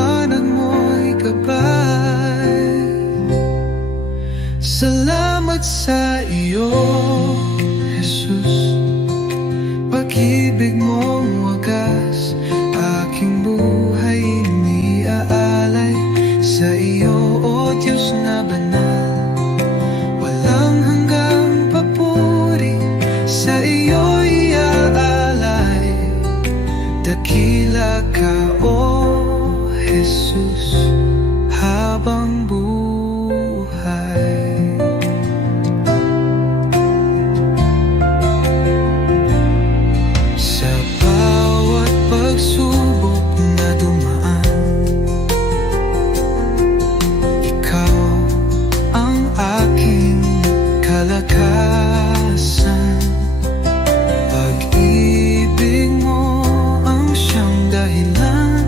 liwanag mo'y gabay. Salamat sa iyo, Jesus. Pag-ibig mong wagas, aking buhay iniaalay. Sa iyo, O Diyos na banal, walang hanggang papuri. Sa iyo iaalay, dakila ka, O Jesus, habang buhay. Sa bawat pagsubok na dumaan, ikaw ang aking kalakasan. Pag-ibig mo ang siyang dahilan,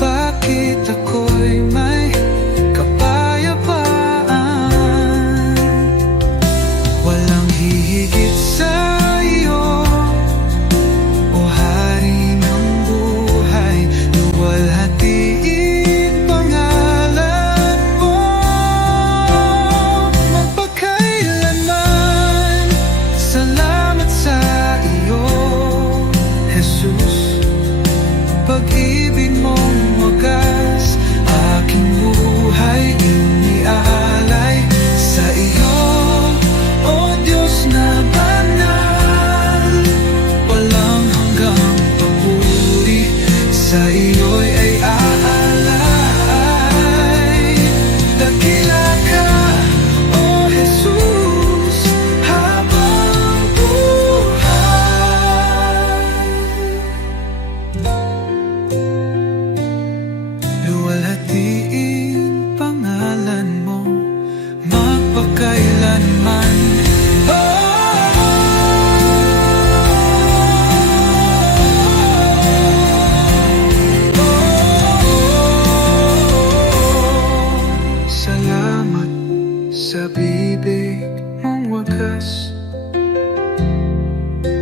bakit ako'y may kapayapaan. Walang hihigit sa iyo, O Hari ng buhay. Luwalhatiin pangalan mo magpakailanman. Salamat sa iyo, Jesus. Pag-ibig mong wagas, aking buhay iniaalay. Sa iyo, O Diyos na banal, walang hanggang papuri. Sa iyo'y ay aalay. Dakila ka, O Jesus, habang buhay. Luwalhatiin pangalan mo magpakailanman. Salamat sa bibig mong wagas,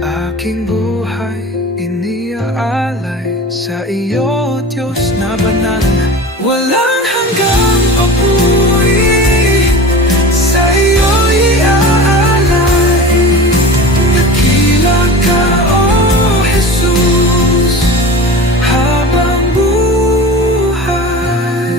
aking buhay iniaalay. Sa iyo, Diyos na banal, walang hanggang papuri. Sa iyo iaalay, dakila ka, O Jesus, habang buhay.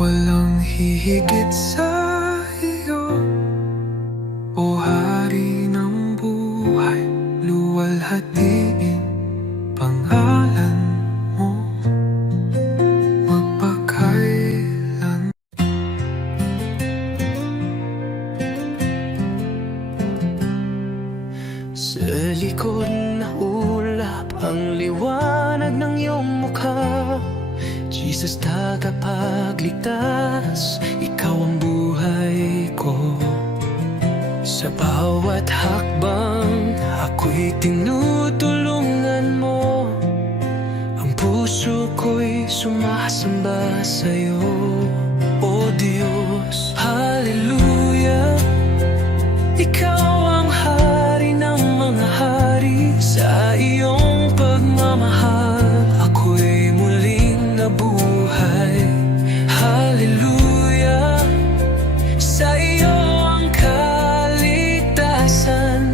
Walang hihigit sa iyo, O Hari ng buhay. Luwalhatiin pangalan mo magpakailan. Sa likod na ulap ang liwanag ng iyong mukha, Jesus, tagapagligtas, ikaw ang buhay ko. Sa bawat hakbang, ako'y tinutulungan mo. Ang puso ko'y sumasamba sa'yo, O Diyos. Hallelujah, ikaw ang hari ng mga hari. Sa iyong pagmamahal, ako'y muling nabuhay. Hallelujah, sa iyo ang kaligtasan.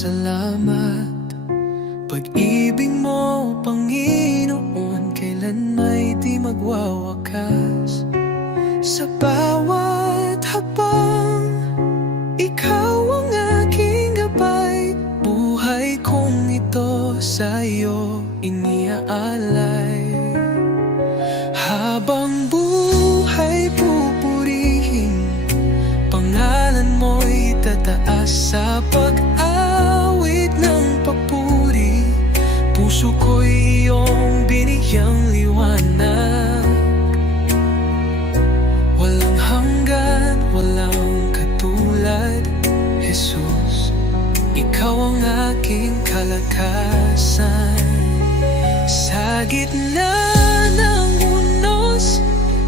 salamat. Pag-ibig mo, Panginoon, kailan may di magwawakas. Sa bawat habang ikaw ang aking gabay, buhay kong ito sa'yo iniaalay. Habang buhay pupurihin, pangalan mo'y tataas sa pag-awit ng papuri. Puso ko'y iyong binigyang liwanag, walang hanggan, walang katulad. Jesus, ikaw ang aking kalakasan. Sa gitna ng unos,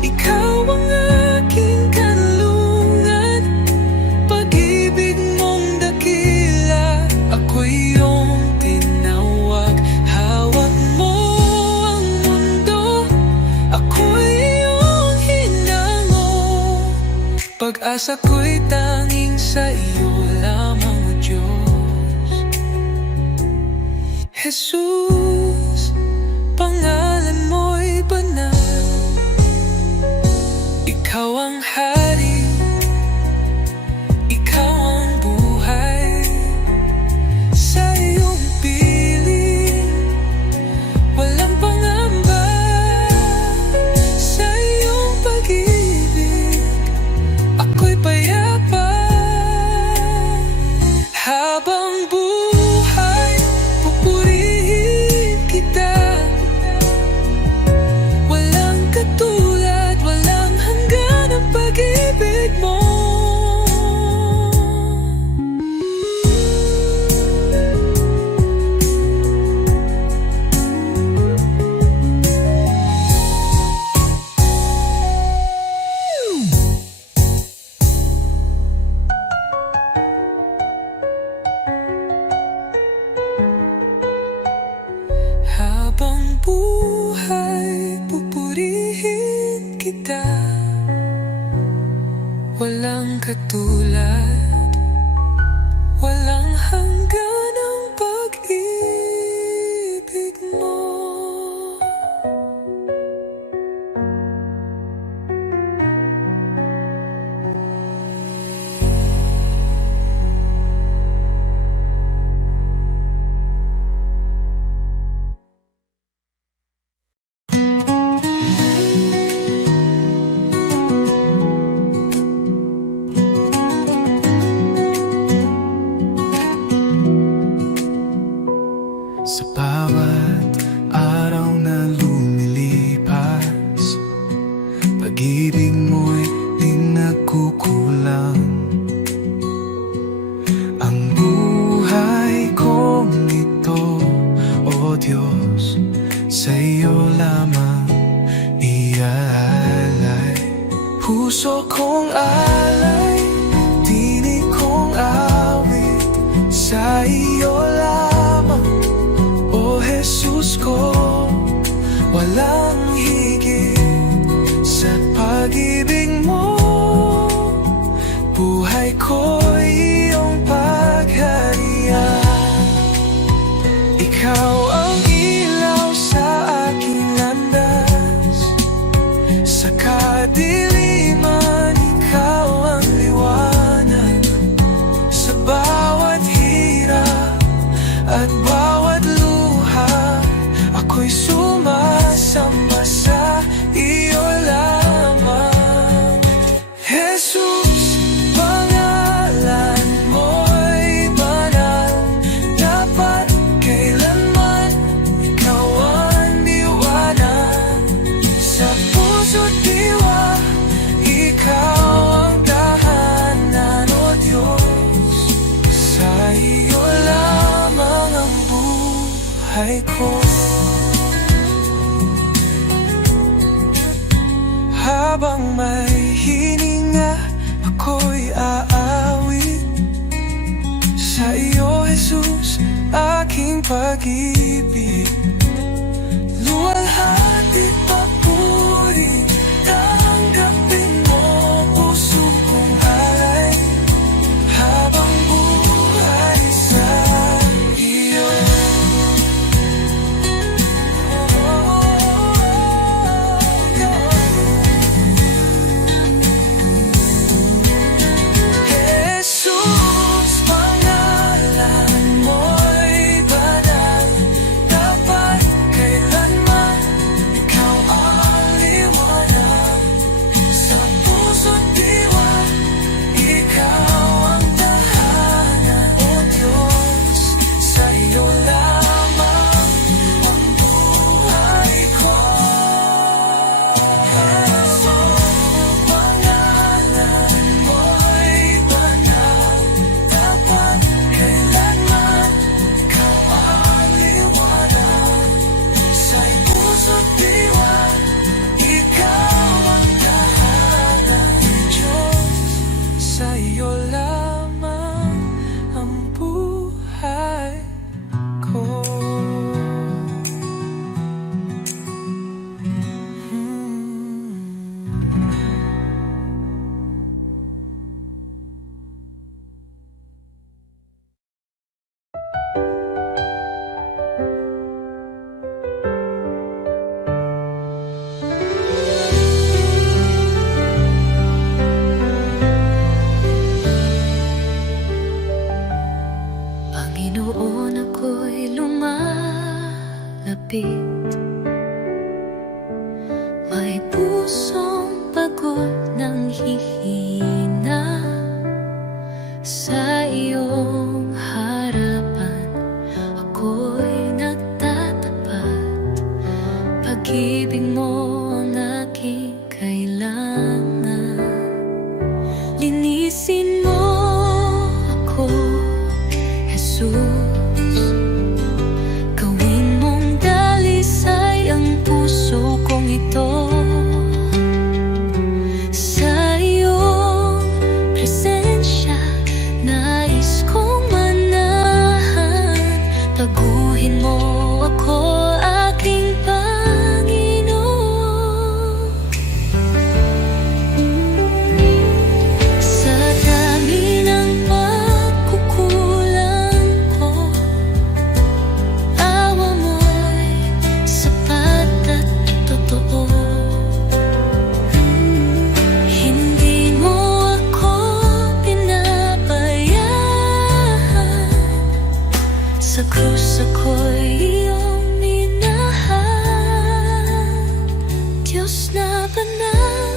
ikaw ang aking kanlungan. Pag-ibig mong dakila, ako'y iyong tinawag. Hawak mo ang mundo, ako'y iyong hinango. Pag-asa ko'y tanging sa iyo lamang, O Diyos. Jesus, pangalan mo'y banal. Ikaw ang hari, ikaw ang buhay. Sa iyong piling, walang pangamba. Sa iyong pag-ibig, ako'y payapa. Habang buhay, pupurihin kita. Walang katulad, walang hanggan ang pag-ibig mo. Habang buhay, pupurihin kita. Walang katulad, walang hanggan ang pag-ibig mo. Sa bawat araw na lumilipas, pag-ibig mo'y di nagkukulang. Ang buhay kong ito, O Diyos, sa iyo lamang iaalay. Puso kong alay, tinig kong awit, sa iyo lamang, O Jesus ko. Walang higit sa pag-ibig mo. Buhay ko'y iyong pagharian. Ikaw ang ilaw sa aking landas. Sa kadiliman, ikaw ang liwanag. Sa bawat hirap at bawat luha, ako'y sumasamba sa iyo lamang. Jesus, pangalan mo'y banal. Dapat kailanman ikaw ang liwanag. Sa puso't diwa, ikaw ang tahanan, O Diyos. Sa iyo lamang ang buhay ko. Habang may hininga, ako'y aawit sa iyo, Jesus, aking pag-ibig. Luwalhati papuri, tanggapin mo puso kong alay. Habang buhay sa May pusong pagod ng hihina sa iyong harapan. Ako'y nagtatapat, pag-ibig mo ang aking kailangan. Linisin mo ako, Jesus. Gawin mong dalisay ang puso kong ito. Sa iyong presensya, nais kong manahan. Taguhin mo ako, aking Panginoon. Sa dami ng pagkukulang ko, awa mo'y sapat at totoo. Hindi mo ako pinabayaan, sa krus ako'y iyong minahal. Diyos na banal,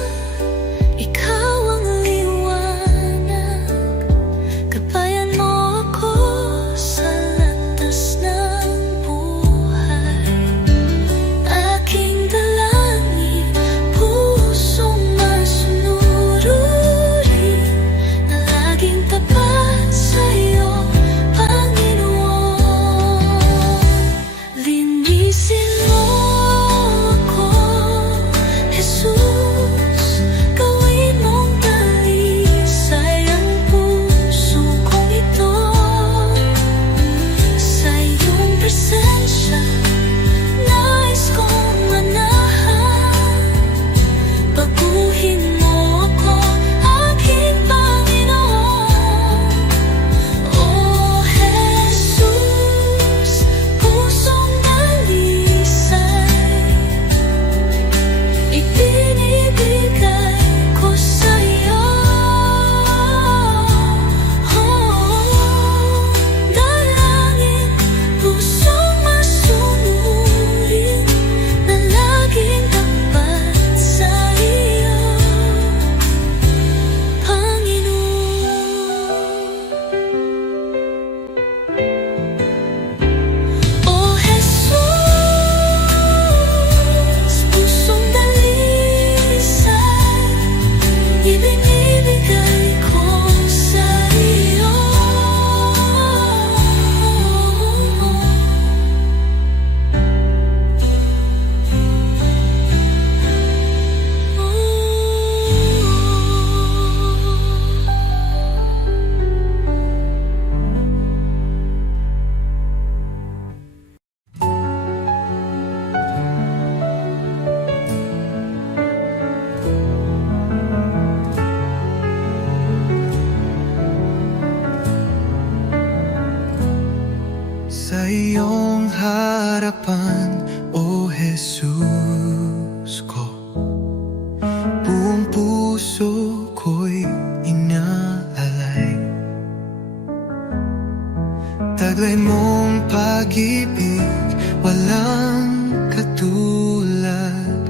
ikaw ang liwanag. Gabayan mo ako sa landas ng buhay. Aking dalangin, pusong masunurin, na laging tapat sa'yo, Panginoon. Linisin mo ako, Jesus. Gawin mong dalisay ang puso kong ito. Sa iyong presensya, nais kong manahan. Baguhin mo ako, aking Panginoon. O Jesus, pusong dalisay, ibinibigay ko sa'yo. Dalangin, pusong masunurin, na laging tapat sa iyo, Panginoon. O Jesus, pusong dalisay, ibinibigay ko sa iyo. Sa iyong harapan, O Jesus ko, buong puso ko'y inaalay. Taglay mong pag-ibig, walang katulad.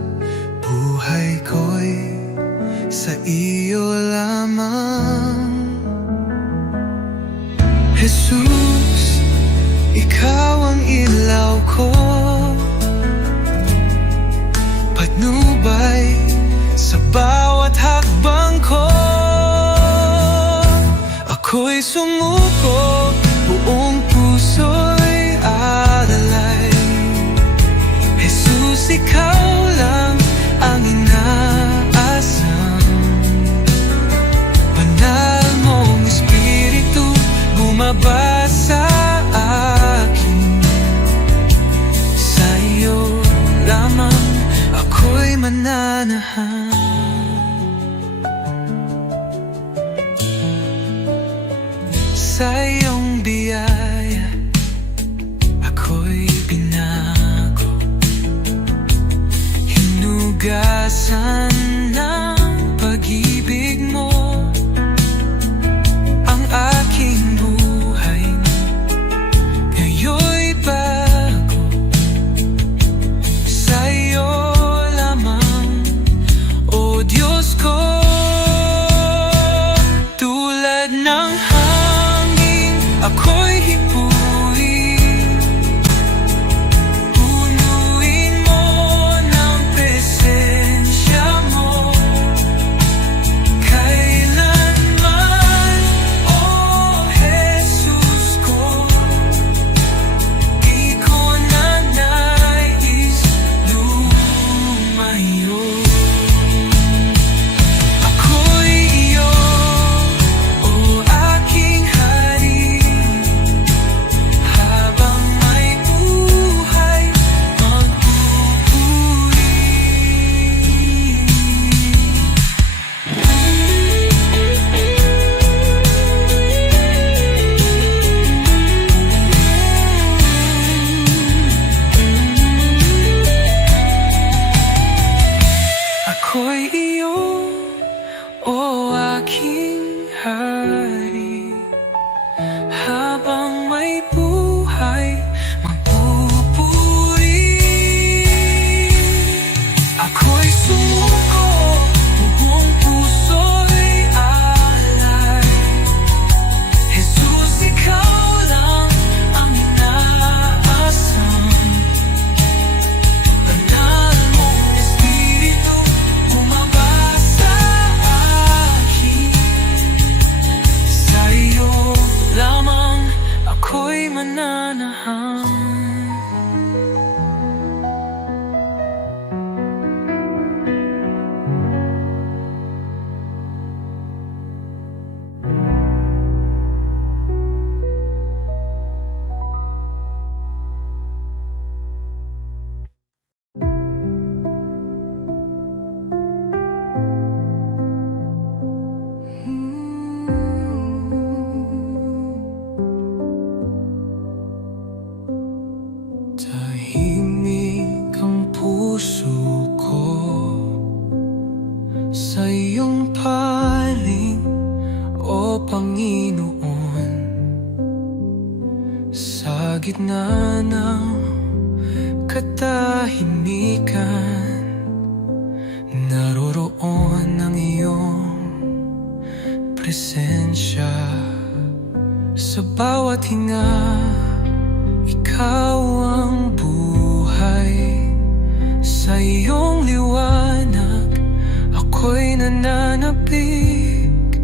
Buhay ko'y sa iyo lamang. Jesus, ikaw ang ilaw ko, patnubay sa bawat hakbang ko. Ako'y sumuko, buong puso'y alalay. Jesus, ikaw lang ang inaasam. Banal mong Espiritu, bumaba sa akin. Sa iyo lamang ako'y mananahan. Sa iyong biyaya, ako'y binago. Hinugasan ng pag-ibig mo ang aking buhay. Ngayon'y bago, sa iyo lamang Ako'y iyo, o aking hari. Habang may buhay, magpupuri. Ako'y sumuko, buong puso'y alay. Jesus, ikaw lang ang inaasam. Banal mong Espiritu, bumaba sa akin. Sa iyo lamang ako'y mananahang. Tahimik ang puso ko sa iyong paling, o Panginoon. Sa gitna ng katahimikan, naroroon ang iyong presensya. Sa bawat hinga, ikaw ang buhay. Sa iyong liwanag, ako'y nananabik.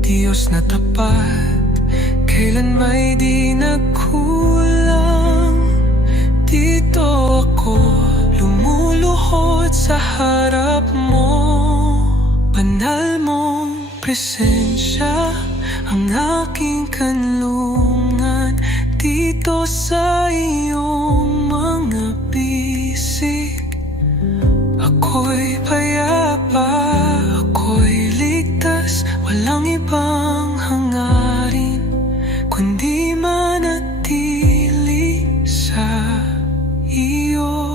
Diyos na tapat, kailan may di nagkulang. Dito ako lumuluhod sa harap mo. Banal mong presensya ang aking kanlungan. Dito sa iyong mga bisig, ako'y payapa, ako'y ligtas. Walang ibang hangarin kundi manatili sa iyo,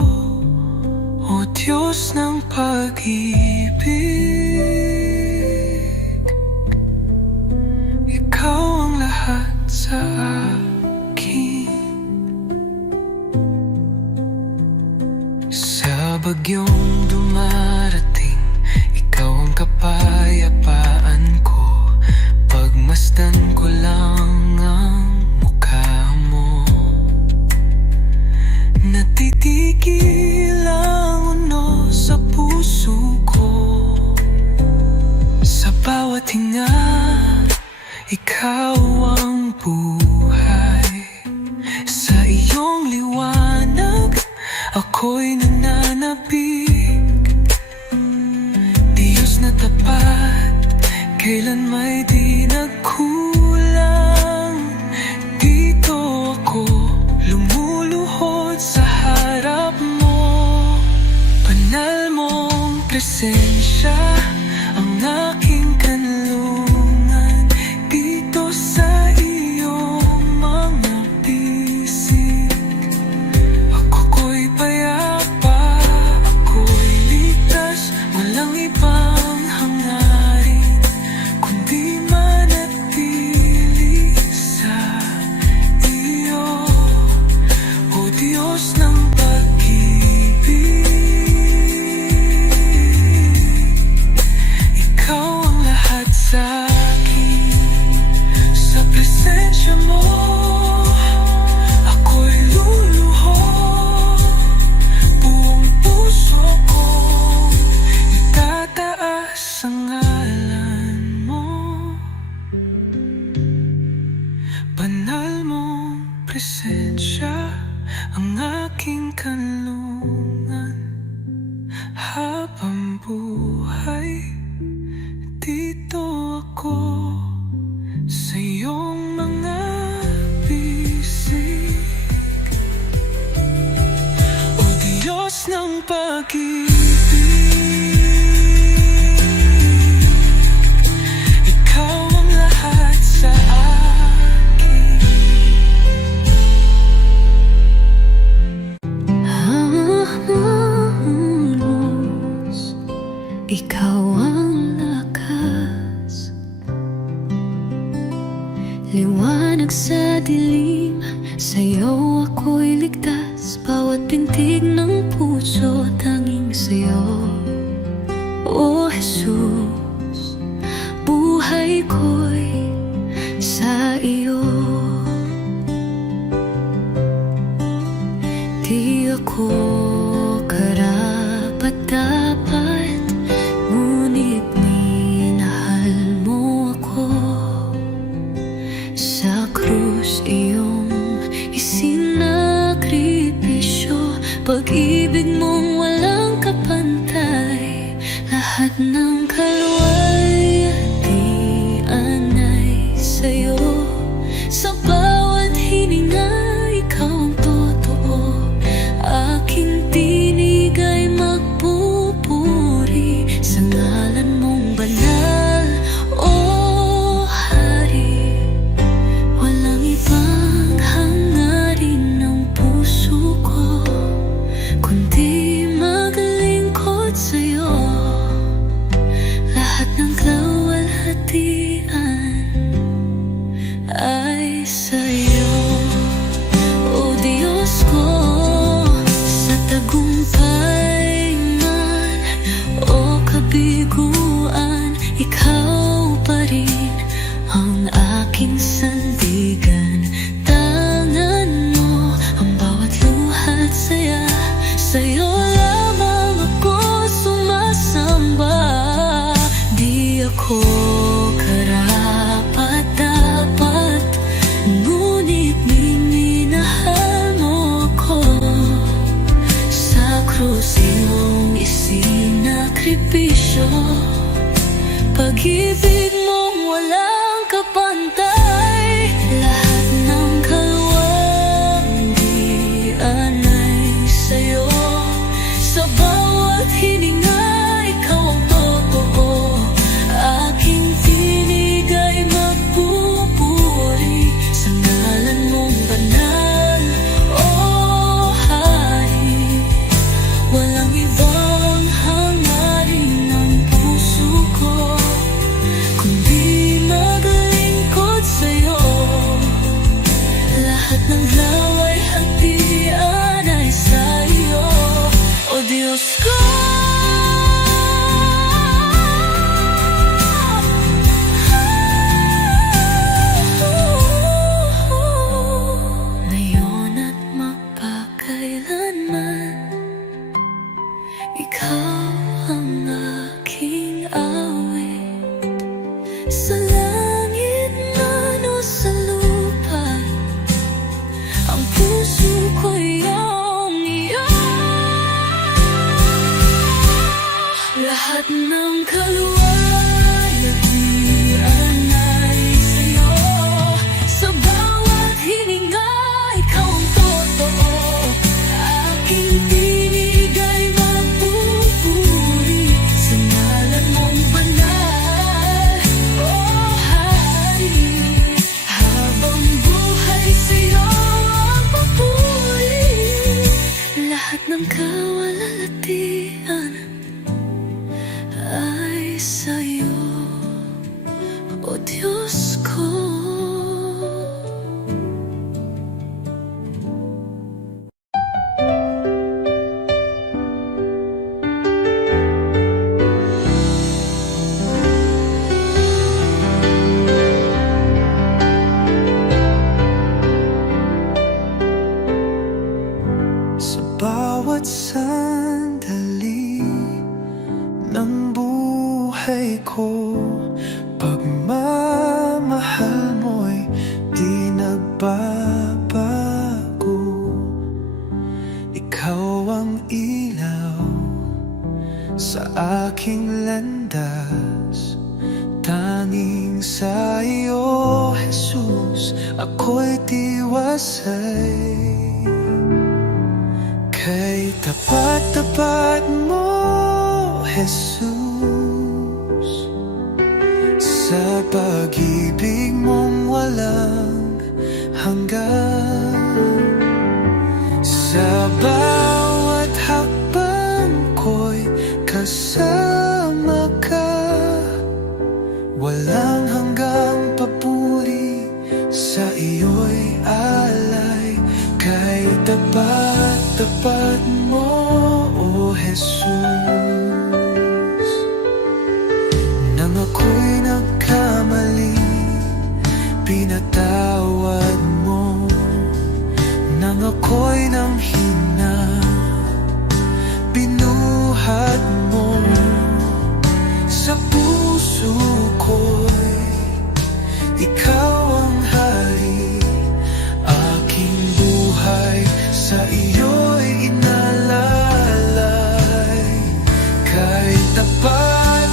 o Diyos ng pag-ibig. Ikaw ang lahat sa akin. Sa bagyong dumarating, ikaw ang kapayapaan ko. Pagmasdan ko lang ang mukha mo. Natitigil ang uno sa puso ko. Sa bawat hinga, ikaw ang buhay. Sa iyong liwanag, ako'y nananabik. Diyos na tapat, kailan may di nagkulang. Dito ako lumuluhod sa harap mo. Banal mong presensya ang aking kanlungan. Dito sa iyong mga bisig, ako'y payapa, ako'y ligtas. Walang ibang hangarin kundi manatili sa iyo, o Diyos ng pag-ibig. Ikaw ang lahat sa akin. Sa presensya mo, ako'y luluhod. Buong puso kong itataas ang ngalan mo. Banal mong presensya ang aking kanlungan. Habang buhay, dito ako sa iyong mga bisig, o Diyos ng pag-ibig. Ikaw ang lahat sa akin. Ah, ikaw ang lakas, liwanag sa dilim, sa'yo ako'y ligtas. Bawat pintig ng puso, tanging sa'yo, O Jesus. Buhay ko'y sa iyo, di ako karapat-dapat, ngunit minahal mo ako. Sa krus iyong isinakripisyo, pag-ibig mong walang kapantay. Lahat ng kaluwalhatian ay sa'yo. Sa bawat hininga, ikaw ang totoo. Aking tinig ay magpupuri sa ngalan mong banal, O Hari. Walang ibang hangarin ng puso ko, kundi maglingkod sa'yo. Lahat ng kaluwalhatian ay sa'yo, O Diyos ko. Sa tagumpay man o kabiguan, ikaw pa rin ang aking sandigan. Tangan mo ang bawat luha at saya, sa'yo lamang ako sumasamba. Di ako karapat-dapat, ngunit minahal mo ako. Sa krus iyong isinakripisyo, pag-ibig mong walang kapantay. Lahat ng kaluwalhatian ay sa'yo. Sa bawat hininga, ikaw ang totoo. Aking tinig ay magpupuri sa ngalan mong banal, O Hari. Walang ibang hangarin ng puso ko, kundi maglingkod sa'yo. Lahat ng kaluwalhatian ay sa'yo, O Diyos ko. Ngayon at magpakailanman, ikaw ang aking awit. Sa langit man o sa lupa, ang puso ko'y iyong iyo. Lahat ng kaluwalhatian ay sa'yo. Sa bawat hininga, ikaw ang totoo. Aking tinig ay magpupuri sa ngalan mong banal, O Hari. Habang buhay sa'yo ang papuri. Lahat ng kaluwalhatian ay sa'yo, O Diyos ko. Sa bawat sandali ng buhay ko, pagmamahal mo'y di nagbabago. Ikaw ang ilaw sa aking landas, tanging sa iyo, Jesus, ako'y tiwasay. Kay tapat-tapat mo, Jesus, sa pag-ibig mong walang hanggan. Sa bawat hakbang ko'y kasama tapat mo, O Jesus. Nang ako'y nagkamali, pinatawad mo. Nang ako'y nanghina, binuhat mo. Sa puso ko'y ikaw ang hari. Aking buhay sa iyo'y inalalay. Kahit tapat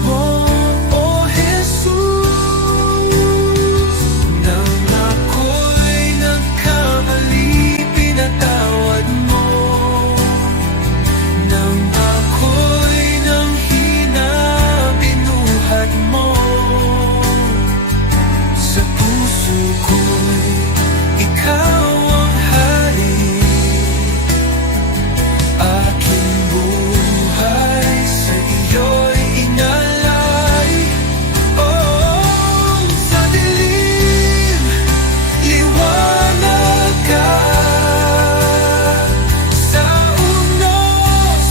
mo, O Jesus. Nang ako'y nagkamali, pinatawad mo. Nang ako'y nanghina, binuhat mo. Sa puso ko'y ikaw ang hari. Aking buhay sa iyo'y inalay. Oh, sa dilim, liwanag ka. Sa unos,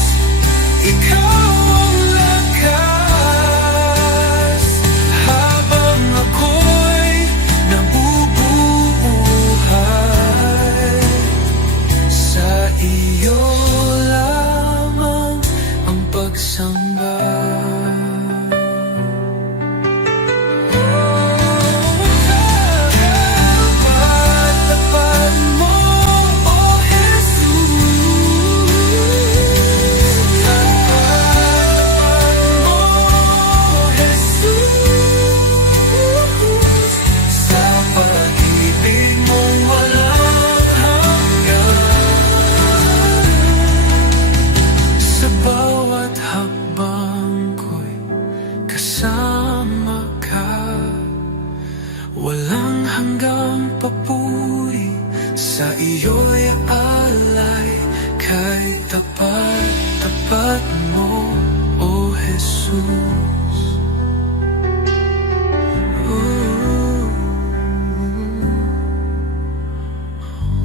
ikaw ang lakas. Habang ako'y nabubuhay, sa iyo lamang ang pagsamba. Tapat mo, O Jesus. Tapat mo, O Jesus. Sa pag-ibig mong walang hanggan. Sa bawat hakbang ko'y kasama ka. Walang hanggang papuri, sa iyo'y alay. Kay tapat mo, O Jesus. Ooh,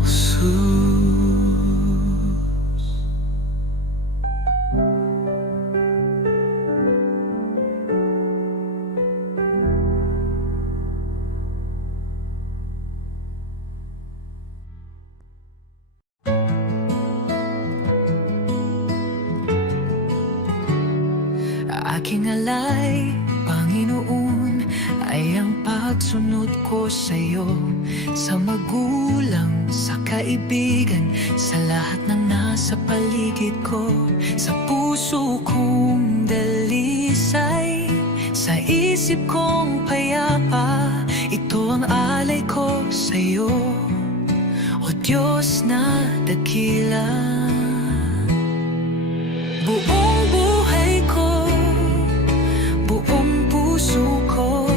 Jesus. Aking alay, Panginoon, ay ang pagsunod ko sa'yo. Sa magulang, sa kaibigan, sa lahat ng nasa paligid ko. Sa puso kong dalisay, sa isip kong payapa, ito ang alay ko sa'yo, O Diyos na dakila. Buong buhay ko, buong puso ko,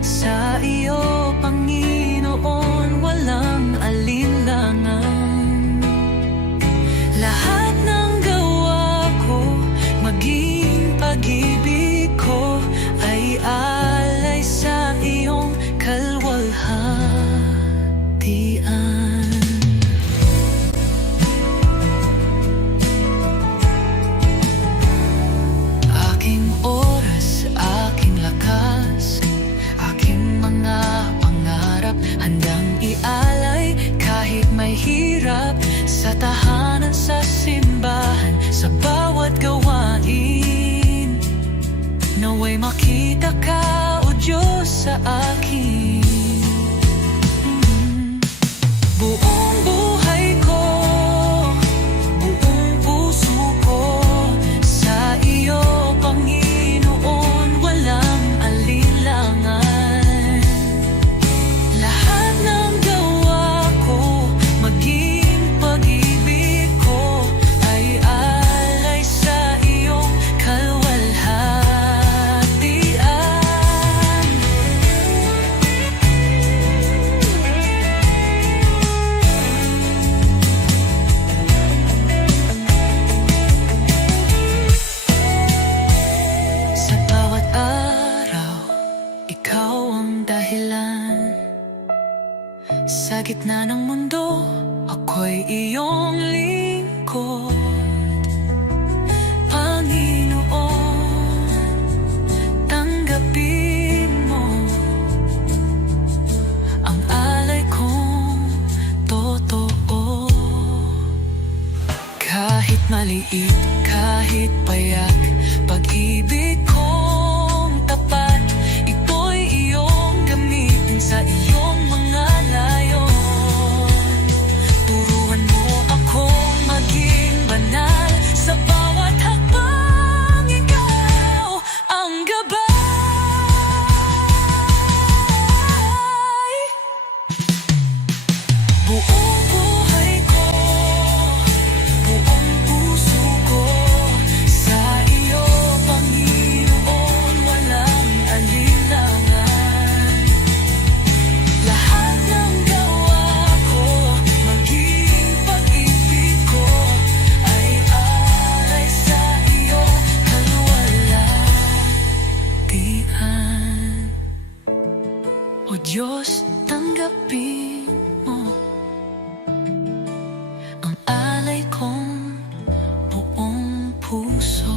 sa iyo, Panginoon, walang alinlangan. Lahat ng gawa ko, maging pag-ibig ko, ay alay sa iyong kalwalhatian. Aking oras, aking lakas, aking mga pangarap, handang ialay kahit may hirap. Sa tahanan, sa simbahan, sa bawat gawain, naway makita ka, O Diyos, sa akin. Buong buhay ko, buong puso ko, sa iyo, Panginoon, walang alinlangan. Lahat ng gawa ko, maging pag-ibig ko, ay alay sa iyong kalwalhatian. pag-ibig kong tapat, ito'y iyong gamitin sa iyong mga layon. Turuan mo akong maging banal sa bawat hakbang, ikaw ang gabay. Buong buhay ko, buong puso ko, sa iyo, Panginoon, walang alinlangan. Lahat ng gawa ko, maging pag-ibig ko, ay alay sa iyo, kalwalhatian. O Diyos, tanggapin mo ang alay kong buong puso.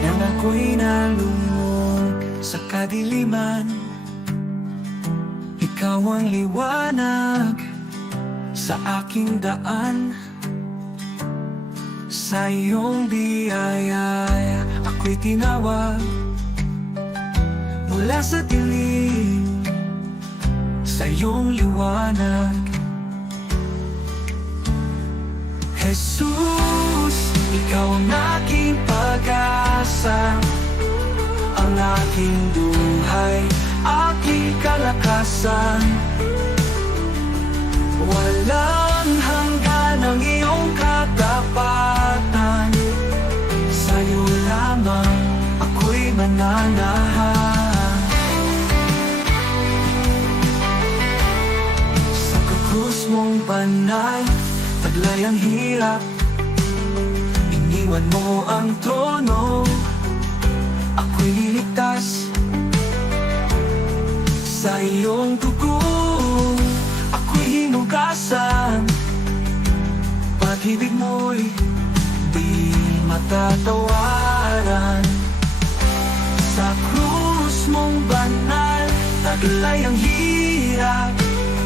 Nang ako'y nalungkot sa kadiliman, ikaw ang liwanag sa aking daan. Sa iyong biyaya ako'y tinawag mula sa dilim, sa iyong liwanag. Jesus, ikaw ang aking pag-asa, ang aking buhay, aking kalakasan. Walang hanggan ang iyong katapatan, sa'yo lamang ako'y mananahan. Sa krus mong banal, taglay ang hirap, iniwan mo ang trono, ako'y niligtas. Sa iyong dugo, ako'y hinugasan. Pag-ibig mo'y di matatawaran. Sa krus mong banal, taglay ang hirap,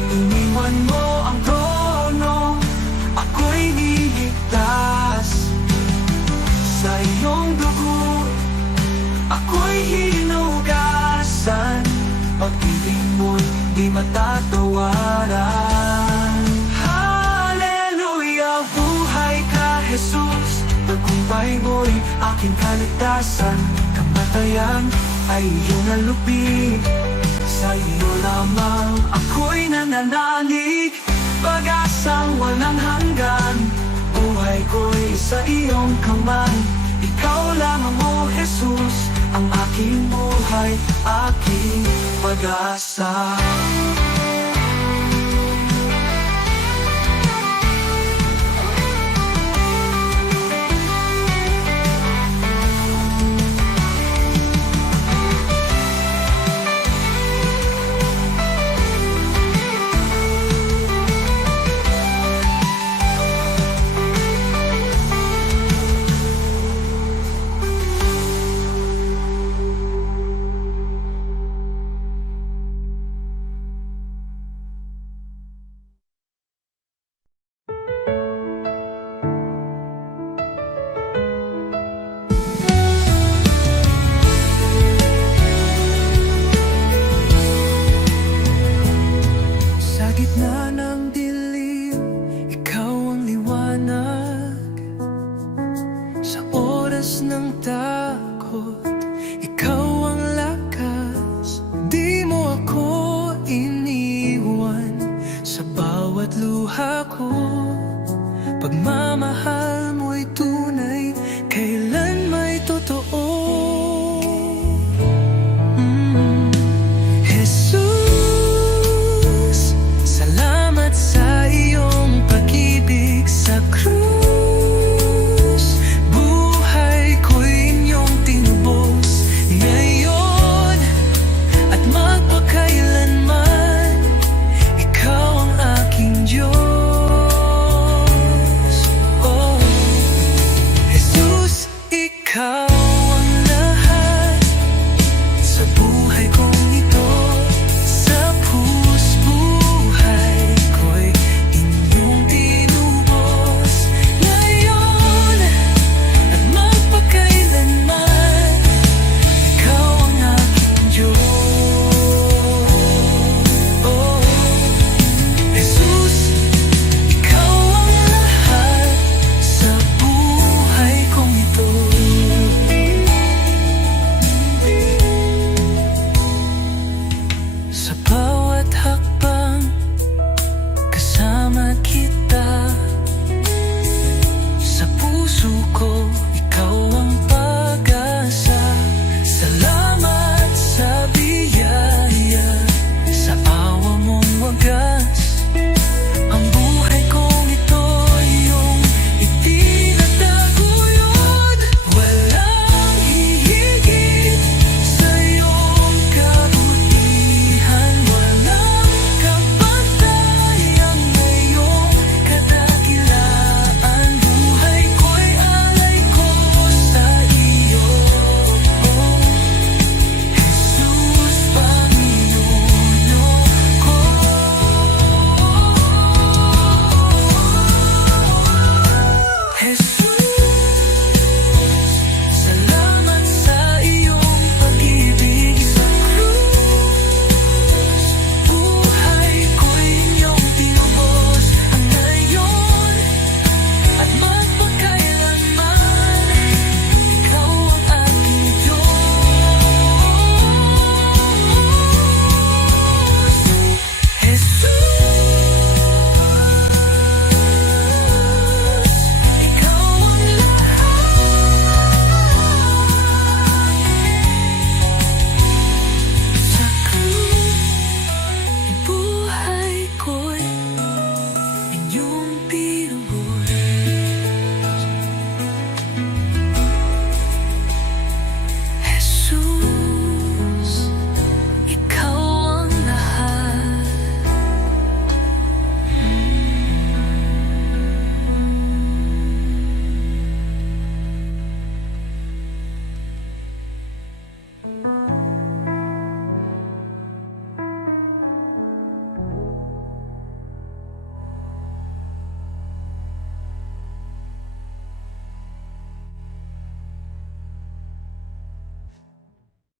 iniwan mo ang trono, ako'y niligtas. Sa iyong dugo, ako'y hinugasan. Pag-ibig mo'y di matatawaran. Hallelujah, buhay ka, Jesus. Tagumpay mo'y aking kaligtasan. Kamatayan ay iyong nalupi, sa iyo lamang ako'y nananalig. Pag-asang walang hanggan, buhay ko'y sa iyong kamay. Ikaw lamang, o Jesus, ang aking buhay, aking pag-asa.